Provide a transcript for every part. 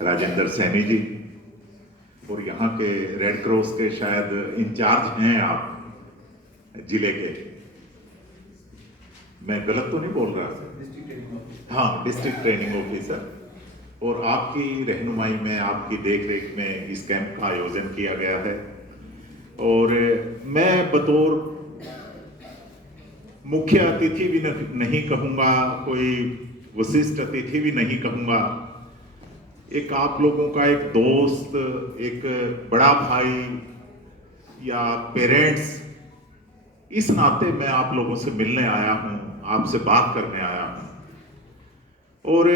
राजेंद्र सैनी जी, और यहाँ के रेड क्रॉस के शायद इंचार्ज हैं आप जिले के, मैं गलत तो नहीं बोल रहा? हाँ, डिस्ट्रिक्ट ट्रेनिंग ऑफिसर। और आपकी रहनुमाई में, आपकी देखरेख में इस कैंप का आयोजन किया गया है। और मैं बतौर मुख्य अतिथि भी नहीं कहूँगा, कोई विशिष्ट अतिथि भी नहीं कहूँगा, एक आप लोगों का एक दोस्त, एक बड़ा भाई या पेरेंट्स, इस नाते मैं आप लोगों से मिलने आया हूं, आपसे बात करने आया हूं। और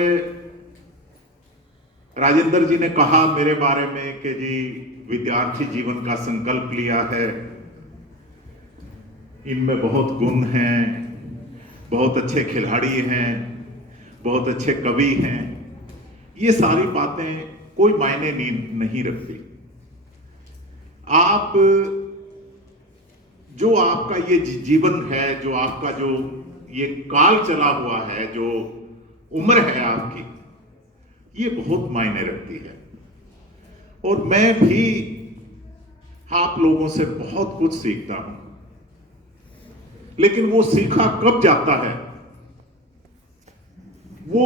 राजेंद्र जी ने कहा मेरे बारे में कि जी विद्यार्थी जीवन का संकल्प लिया है, इनमें बहुत गुण हैं, बहुत अच्छे खिलाड़ी हैं, बहुत अच्छे कवि हैं। ये सारी बातें कोई मायने नहीं रखती। आप जो आपका ये जीवन है, जो आपका जो ये काल चला हुआ है, जो उम्र है आपकी, ये बहुत मायने रखती है। और मैं भी आप लोगों से बहुत कुछ सीखता हूं, लेकिन वो सीखा कब जाता है, वो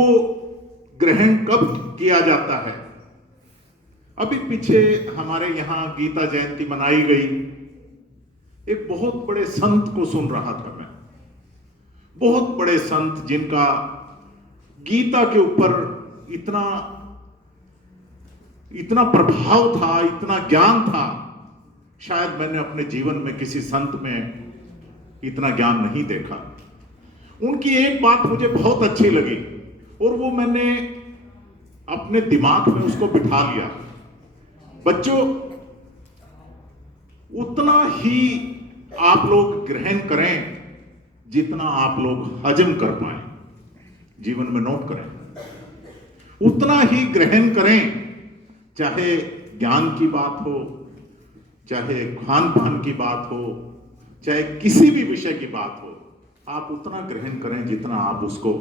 ग्रहण कब किया जाता है। अभी पीछे हमारे यहां गीता जयंती मनाई गई, एक बहुत बड़े संत को सुन रहा था मैं, बहुत बड़े संत जिनका गीता के ऊपर इतना प्रभाव था, इतना ज्ञान था, शायद मैंने अपने जीवन में किसी संत में इतना ज्ञान नहीं देखा। उनकी एक बात मुझे बहुत अच्छी लगी और वो मैंने अपने दिमाग में उसको बिठा लिया। बच्चों, उतना ही आप लोग ग्रहण करें जितना आप लोग हजम कर पाए। जीवन में नोट करें, उतना ही ग्रहण करें, चाहे ज्ञान की बात हो, चाहे खान पान की बात हो, चाहे किसी भी विषय की बात हो, आप उतना ग्रहण करें जितना आप उसको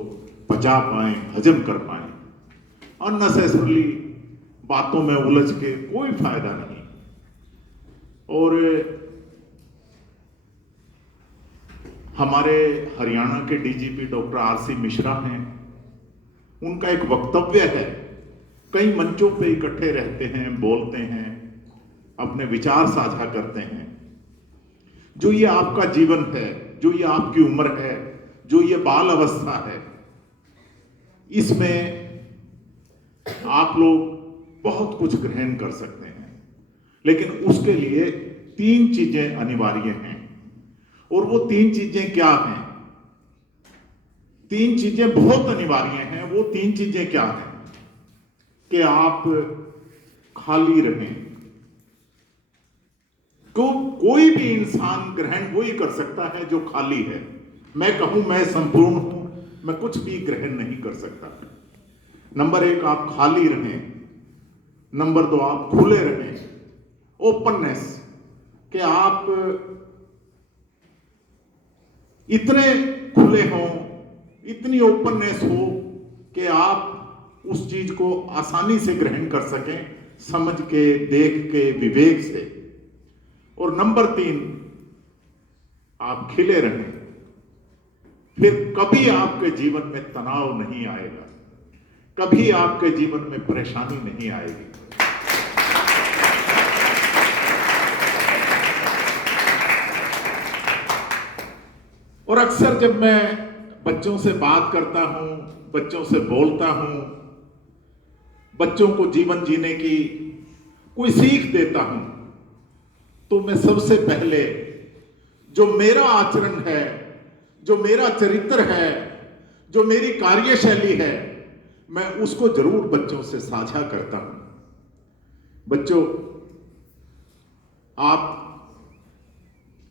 पचा पाए, हजम कर पाए। अननेसेसरली बातों में उलझ के कोई फायदा नहीं। और हमारे हरियाणा के डीजीपी डॉक्टर आरसी मिश्रा हैं, उनका एक वक्तव्य है, कई मंचों पे इकट्ठे रहते हैं, बोलते हैं, अपने विचार साझा करते हैं। जो ये आपका जीवन है, जो ये आपकी उम्र है, जो ये बाल अवस्था है, इसमें आप लोग बहुत कुछ ग्रहण कर सकते हैं, लेकिन उसके लिए 3 चीजें अनिवार्य हैं। और वो 3 चीजें क्या हैं? 3 चीजें बहुत अनिवार्य हैं। वो 3 चीजें क्या हैं? कि आप खाली रहें। कोई भी इंसान ग्रहण वही कर सकता है जो खाली है। मैं कहूं मैं संपूर्ण हूं, मैं कुछ भी ग्रहण नहीं कर सकता। नंबर 1, आप खाली रहें। नंबर 2, आप खुले रहें। ओपननेस, कि आप इतने खुले हों, इतनी ओपननेस हो कि आप उस चीज को आसानी से ग्रहण कर सकें, समझ के, देख के, विवेक से। और नंबर 3, आप खिले रहें। फिर कभी आपके जीवन में तनाव नहीं आएगा, कभी आपके जीवन में परेशानी नहीं आएगी। और अक्सर जब मैं बच्चों से बात करता हूं, बच्चों से बोलता हूं, बच्चों को जीवन जीने की कोई सीख देता हूं, तो मैं सबसे पहले जो मेरा आचरण है, जो मेरा चरित्र है, जो मेरी कार्यशैली है, मैं उसको जरूर बच्चों से साझा करता हूं। बच्चों, आप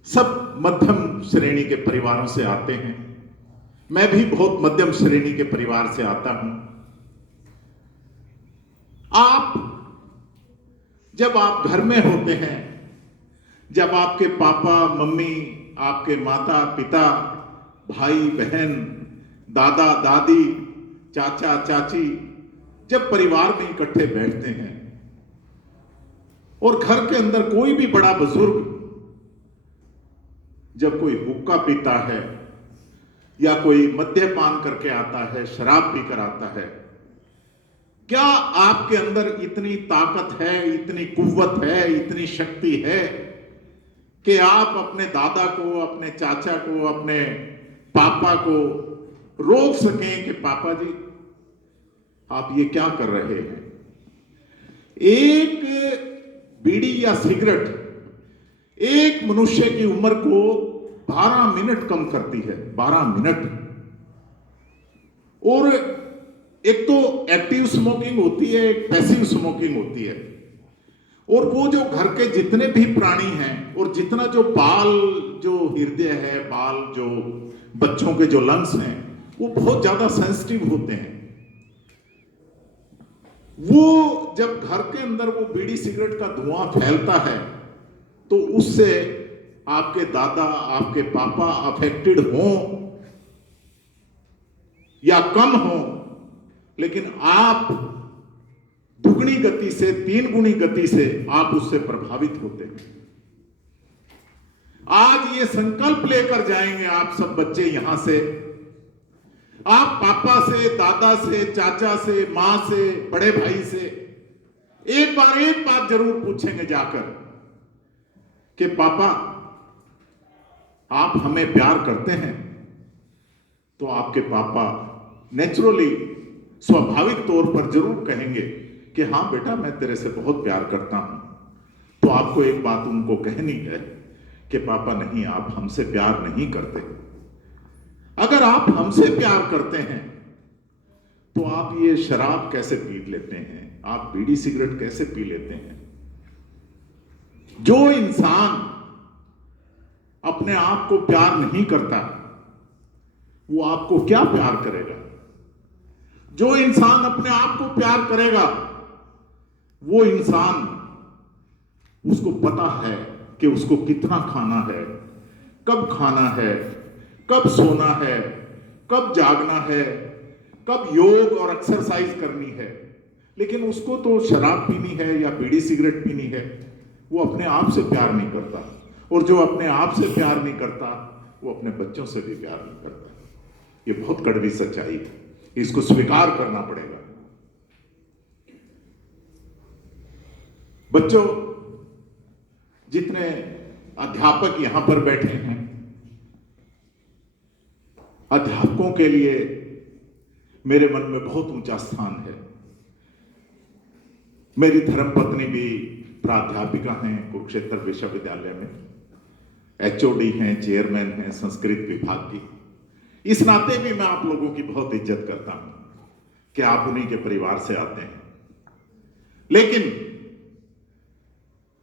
सब मध्यम श्रेणी के परिवारों से आते हैं। मैं भी बहुत मध्यम श्रेणी के परिवार से आता हूं। जब आप घर में होते हैं, जब आपके पापा मम्मी, आपके माता पिता, भाई बहन, दादा दादी, चाचा चाची जब परिवार में इकट्ठे बैठते हैं और घर के अंदर कोई भी बड़ा बुजुर्ग जब कोई हुक्का पीता है या कोई मद्यपान करके आता है, शराब पीकर आता है, क्या आपके अंदर इतनी ताकत है, इतनी कुव्वत है, इतनी शक्ति है कि आप अपने दादा को, अपने चाचा को, अपने पापा को रोक सकें कि पापा जी आप ये क्या कर रहे हैं? एक बीड़ी या सिगरेट एक मनुष्य की उम्र को 12 मिनट कम करती है, 12 मिनट। और एक तो एक्टिव स्मोकिंग होती है, एक पैसिव स्मोकिंग होती है। और वो जो घर के जितने भी प्राणी हैं और जितना जो बाल, जो हृदय है, बाल जो बच्चों के जो लंग्स हैं, वो बहुत ज्यादा सेंसिटिव होते हैं। वो जब घर के अंदर वो बीड़ी सिगरेट का धुआं फैलता है तो उससे आपके दादा, आपके पापा अफेक्टेड हों या कम हों, लेकिन आप दुगनी गति से, 3 गुनी गति से आप उससे प्रभावित होते हैं। आज ये संकल्प लेकर जाएंगे आप सब बच्चे यहां से, आप पापा से, दादा से, चाचा से, मां से, बड़े भाई से एक बात जरूर पूछेंगे जाकर कि पापा आप हमें प्यार करते हैं? तो आपके पापा नेचुरली, स्वाभाविक तौर पर जरूर कहेंगे कि हां बेटा मैं तेरे से बहुत प्यार करता हूं। तो आपको एक बात उनको कहनी है कि पापा नहीं, आप हमसे प्यार नहीं करते। अगर आप हमसे प्यार करते हैं तो आप ये शराब कैसे पी लेते हैं, आप बीड़ी सिगरेट कैसे पी लेते हैं? जो इंसान अपने आप को प्यार नहीं करता वो आपको क्या प्यार करेगा? जो इंसान अपने आप को प्यार करेगा वो इंसान, उसको पता है कि उसको कितना खाना है, कब खाना है, कब सोना है, कब जागना है, कब योग और एक्सरसाइज करनी है। लेकिन उसको तो शराब पीनी है या बीड़ी सिगरेट पीनी है, वो अपने आप से प्यार नहीं करता। और जो अपने आप से प्यार नहीं करता वो अपने बच्चों से भी प्यार नहीं करता। ये बहुत कड़वी सच्चाई है, इसको स्वीकार करना पड़ेगा। बच्चों, जितने अध्यापक यहां पर बैठे हैं, अध्यापकों के लिए मेरे मन में बहुत ऊंचा स्थान है। मेरी धर्मपत्नी भी प्राध्यापिका हैं कुरुक्षेत्र विश्वविद्यालय में, एचओडी हैं, चेयरमैन हैं संस्कृत विभाग की। इस नाते भी मैं आप लोगों की बहुत इज्जत करता हूं कि आप उन्हीं के परिवार से आते हैं। लेकिन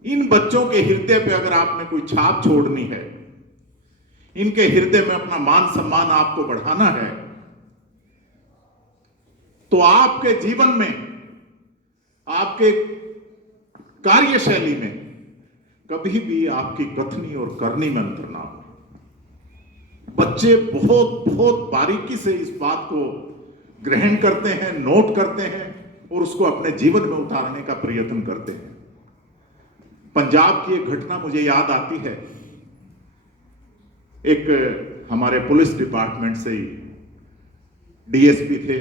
इन बच्चों के हृदय पे अगर आपने कोई छाप छोड़नी है, इनके हृदय में अपना मान सम्मान आपको बढ़ाना है, तो आपके जीवन में, आपके कार्यशैली में कभी भी आपकी कथनी और करनी में अंतर ना हो। बच्चे बहुत बहुत बारीकी से इस बात को ग्रहण करते हैं, नोट करते हैं और उसको अपने जीवन में उतारने का प्रयत्न करते हैं। पंजाब की एक घटना मुझे याद आती है। एक हमारे पुलिस डिपार्टमेंट से ही डीएसपी थे,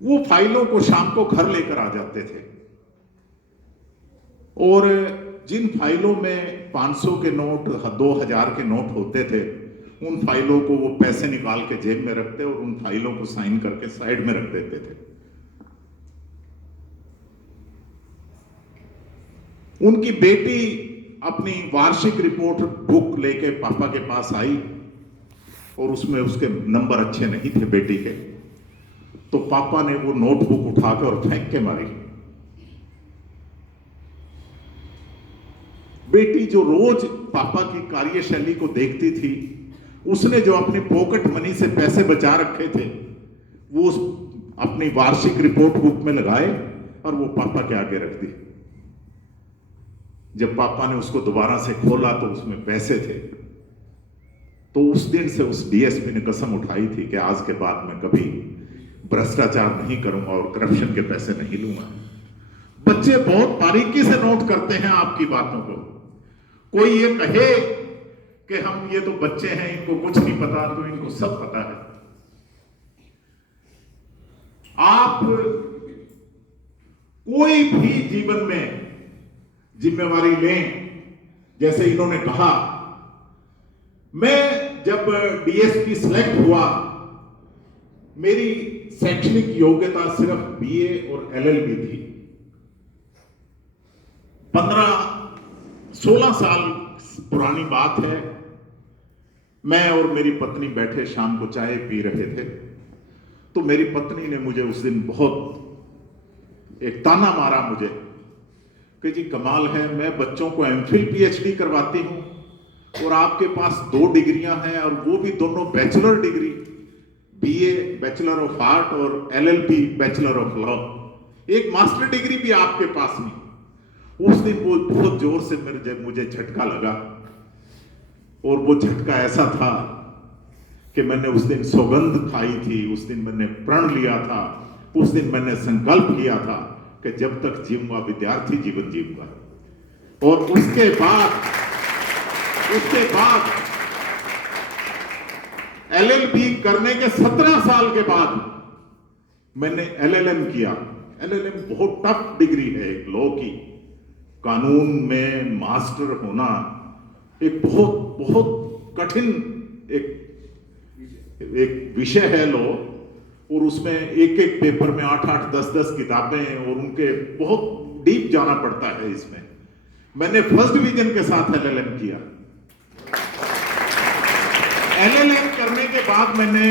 वो फाइलों को शाम को घर लेकर आ जाते थे और जिन फाइलों में 500 के नोट, 2000 के नोट होते थे, उन फाइलों को वो पैसे निकाल के जेब में रखते और उन फाइलों को साइन करके साइड में रख देते थे। उनकी बेटी अपनी वार्षिक रिपोर्ट बुक लेके पापा के पास आई और उसमें उसके नंबर अच्छे नहीं थे बेटी के, तो पापा ने वो नोटबुक उठाकर और फेंक के मारी। बेटी जो रोज पापा की कार्यशैली को देखती थी, उसने जो अपनी पॉकेट मनी से पैसे बचा रखे थे वो अपनी वार्षिक रिपोर्ट बुक में लगाए और वो पापा के आगे रख दी। जब पापा ने उसको दोबारा से खोला तो उसमें पैसे थे। तो उस दिन से उस डीएसपी ने कसम उठाई थी कि आज के बाद मैं कभी भ्रष्टाचार नहीं करूंगा और करप्शन के पैसे नहीं लूंगा। बच्चे बहुत बारीकी से नोट करते हैं आपकी बातों को। कोई ये कहे कि हम ये तो बच्चे हैं, इनको कुछ नहीं पता, तो इनको सब पता है। आप कोई भी जीवन में जिम्मेवारी लें, जैसे इन्होंने कहा, मैं जब डीएसपी सिलेक्ट हुआ, मेरी शैक्षणिक योग्यता सिर्फ बीए और एलएलबी थी। 15-16 साल पुरानी बात है। मैं और मेरी पत्नी बैठे शाम को चाय पी रहे थे, तो मेरी पत्नी ने मुझे उस दिन बहुत एक ताना मारा मुझे कि जी कमाल है, मैं बच्चों को एमफिल पीएचडी करवाती हूं और आपके पास 2 डिग्रियां हैं, और वो भी दोनों bachelor degree, BA bachelor of art और एलएलबी बैचलर ऑफ लॉ, एक मास्टर डिग्री भी आपके पास नहीं। उस दिन वो बहुत जोर से मुझे झटका लगा, और वो झटका ऐसा था कि मैंने उस दिन सौगंध खाई थी, उस दिन मैंने प्रण लिया था, उस दिन मैंने संकल्प किया था कि जब तक जीऊंगा विद्यार्थी जीवन जीऊंगा। और उसके बाद एलएलबी करने के 17 साल के बाद मैंने एलएलएम किया। एलएलएम बहुत टफ डिग्री है, एक लॉ की, कानून में मास्टर होना एक बहुत बहुत कठिन एक विषय है लॉ, और उसमें एक एक पेपर में 8-8, 10-10 किताबें, और उनके बहुत डीप जाना पड़ता है इसमें। मैंने फर्स्ट डिवीजन के साथ एलएलएम किया। एलएलएम करने के बाद मैंने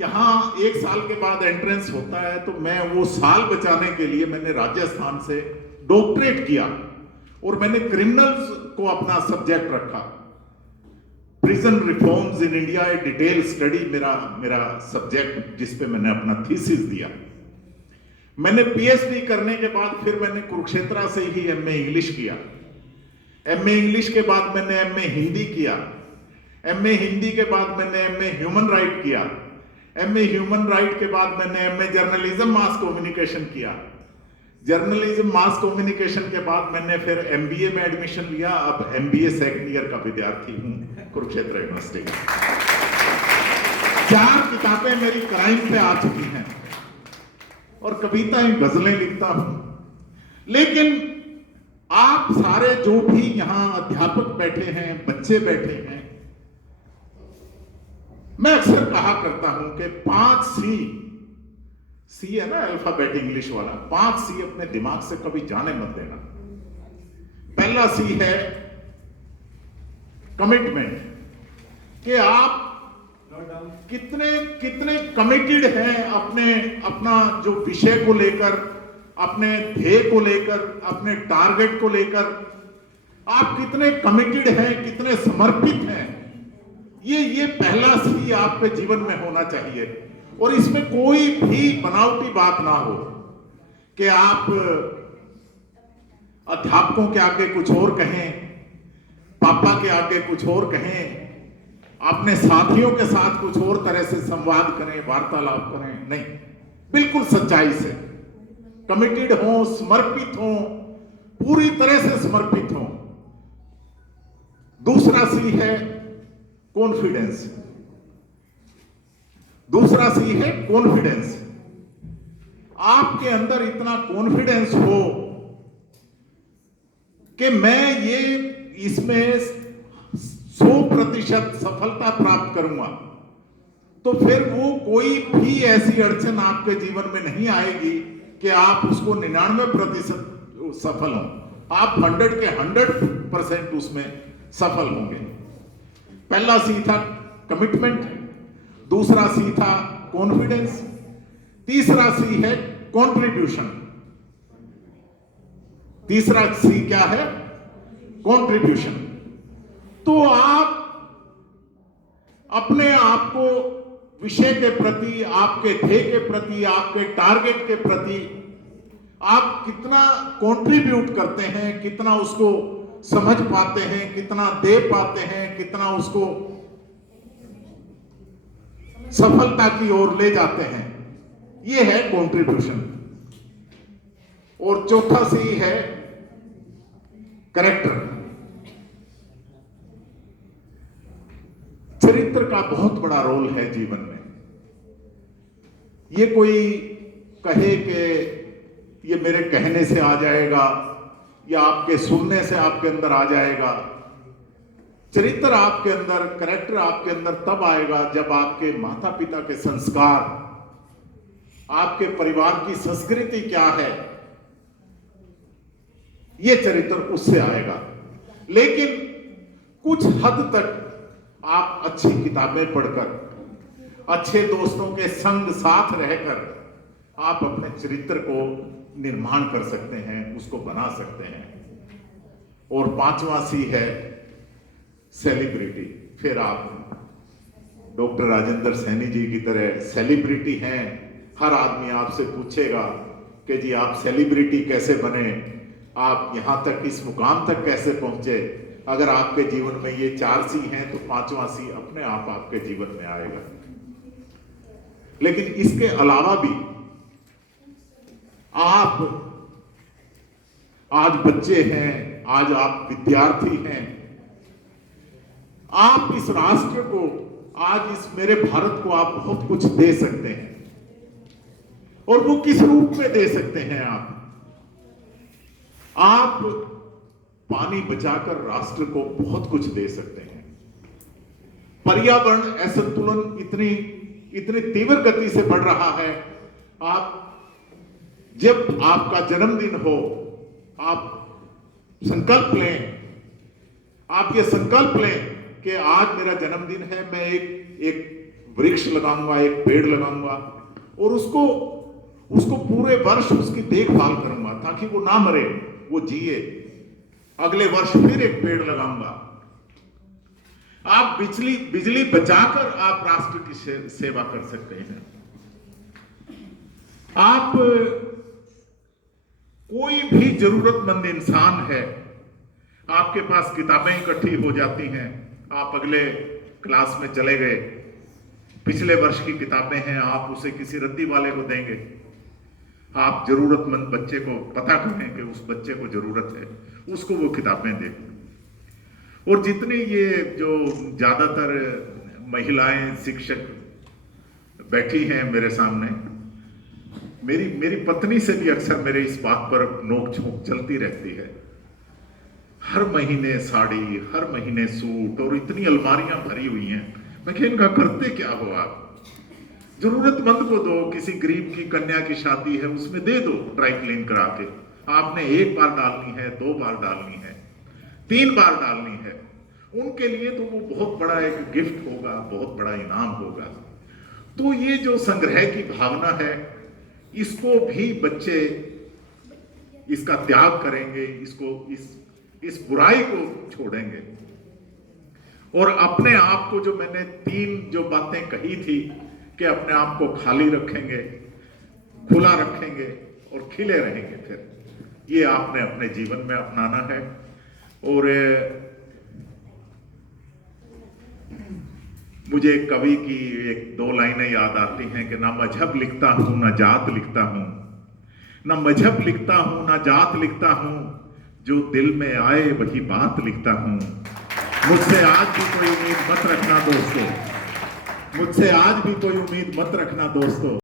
यहां 1 साल के बाद एंट्रेंस होता है, तो मैं वो साल बचाने के लिए मैंने राजस्थान से डॉक्टरेट किया, और मैंने क्रिमिनल्स को अपना सब्जेक्ट रखा। Prison reforms in India, A detail study मेरा सब्जेक्ट, जिस पे मैंने अपना थीसिस दिया। मैंने पीएचडी करने के बाद फिर मैंने कुरुक्षेत्र से ही एमए इंग्लिश किया। एमए इंग्लिश के बाद मैंने एमए हिंदी किया। एमए हिंदी के बाद मैंने एमए ह्यूमन राइट किया। एमए ह्यूमन राइट के बाद मैंने एमए जर्नलिज्म मास कम्युनिकेशन किया। जर्नलिज्म मास कम्युनिकेशन के बाद मैंने फिर एमबीए में एडमिशन लिया। अब एमबीए सेकंड ईयर का विद्यार्थी हूं कुरुक्षेत्र यूनिवर्सिटी में। 4 किताबें मेरी क्राइम पे आ चुकी हैं, और कविताएं, गजलें लिखता हूं। लेकिन आप सारे जो भी यहां अध्यापक बैठे हैं, बच्चे बैठे हैं, मैं अक्सर कहा करता हूं कि 5 सी है ना, अल्फाबेट इंग्लिश वाला, 5 सी अपने दिमाग से कभी जाने मत देना। पहला सी है कमिटमेंट, कि आप कितने कमिटेड हैं अपना जो विषय को लेकर, अपने ध्येय को लेकर, अपने टारगेट को लेकर आप कितने कमिटेड हैं, कितने समर्पित हैं। ये पहला सी आपके जीवन में होना चाहिए, और इसमें कोई भी बनावटी बात ना हो कि आप अध्यापकों के आगे कुछ और कहें, पापा के आगे कुछ और कहें, अपने साथियों के साथ कुछ और तरह से संवाद करें, वार्तालाप करें। नहीं, बिल्कुल सच्चाई से कमिटेड हो, समर्पित हो, पूरी तरह से समर्पित हो। दूसरा सी है कॉन्फिडेंस। दूसरा सी है कॉन्फिडेंस। आपके अंदर इतना कॉन्फिडेंस हो कि मैं ये इसमें 100% सफलता प्राप्त करूंगा, तो फिर वो कोई भी ऐसी अड़चन आपके जीवन में नहीं आएगी कि आप उसको 99% सफल हो। आप 100 के 100% उसमें सफल होंगे। पहला सी था कमिटमेंट, दूसरा सी था कॉन्फिडेंस, तीसरा सी है कंट्रीब्यूशन। तीसरा सी क्या है? कंट्रीब्यूशन। तो आप अपने आप को विषय के प्रति, आपके ध्येय के प्रति, आपके टारगेट के प्रति आप कितना कंट्रीब्यूट करते हैं, कितना उसको समझ पाते हैं, कितना दे पाते हैं, कितना उसको सफलता की ओर ले जाते हैं, ये है कंट्रीब्यूशन। और चौथा सी है कैरेक्टर। चरित्र का बहुत बड़ा रोल है जीवन में। ये कोई कहे कि ये मेरे कहने से आ जाएगा या आपके सुनने से आपके अंदर आ जाएगा। चरित्र आपके अंदर, कैरेक्टर आपके अंदर तब आएगा जब आपके माता पिता के संस्कार, आपके परिवार की संस्कृति क्या है, ये चरित्र उससे आएगा। लेकिन कुछ हद तक आप अच्छी किताबें पढ़कर, अच्छे दोस्तों के संग साथ रहकर आप अपने चरित्र को निर्माण कर सकते हैं, उसको बना सकते हैं। और पांचवा सी है सेलिब्रिटी। फिर आप डॉक्टर राजेंद्र सैनी जी की तरह सेलिब्रिटी हैं। हर आदमी आपसे पूछेगा कि जी आप सेलिब्रिटी कैसे बने, आप यहां तक, इस मुकाम तक कैसे पहुंचे। अगर आपके जीवन में ये 4 सी हैं तो 5वां सी अपने आप आपके जीवन में आएगा। लेकिन इसके अलावा भी आप आज बच्चे हैं, आज आप विद्यार्थी हैं, आप इस राष्ट्र को, आज इस मेरे भारत को आप बहुत कुछ दे सकते हैं। और वो किस रूप में दे सकते हैं? आप पानी बचाकर राष्ट्र को बहुत कुछ दे सकते हैं। पर्यावरण असंतुलन इतनी तीव्र गति से बढ़ रहा है। आप जब आपका जन्मदिन हो, आप संकल्प लें, आप ये संकल्प लें कि आज मेरा जन्मदिन है, मैं एक वृक्ष लगाऊंगा, एक पेड़ लगाऊंगा और उसको पूरे वर्ष उसकी देखभाल करूंगा ताकि वो ना मरे, वो जिए। अगले वर्ष फिर एक पेड़ लगाऊंगा। आप बिजली बचाकर आप राष्ट्र की सेवा कर सकते हैं। आप कोई भी जरूरतमंद इंसान है, आपके पास किताबें इकट्ठी हो जाती हैं, आप अगले क्लास में चले गए, पिछले वर्ष की किताबें हैं, आप उसे किसी रद्दी वाले को देंगे। आप जरूरतमंद बच्चे को पता करें कि उस बच्चे को जरूरत है, उसको वो किताबें दें। और जितनी ये जो ज्यादातर महिलाएं शिक्षक बैठी हैं मेरे सामने, मेरी पत्नी से भी अक्सर मेरे इस बात पर नोक झोंक चलती रहती है। हर महीने साड़ी, हर महीने सूट और इतनी अलमारियां भरी हुई हैं। मैं कह, इनका करते क्या हो आप? जरूरतमंद को दो, किसी गरीब की कन्या की शादी है उसमें दे दो ड्राई क्लीन करा के। आपने 1 बार डालनी है, 2 बार डालनी है, 3 बार डालनी है, उनके लिए तो वो बहुत बड़ा एक गिफ्ट होगा, बहुत बड़ा इनाम होगा। तो ये जो संग्रह की भावना है, इसको भी बच्चे इसका त्याग करेंगे, इस बुराई को छोड़ेंगे और अपने आप को, जो मैंने 3 जो बातें कही थी कि अपने आप को खाली रखेंगे, खुला रखेंगे और खिले रहेंगे, फिर ये आपने अपने जीवन में अपनाना है। और मुझे कवि की 1-2 लाइनें याद आती हैं कि ना मजहब लिखता हूं ना जात लिखता हूं, ना मजहब लिखता हूं ना जात लिखता हूं, जो दिल में आए वही बात लिखता हूं। मुझसे आज भी कोई उम्मीद मत रखना दोस्तों, मुझसे आज भी कोई उम्मीद मत रखना दोस्तों।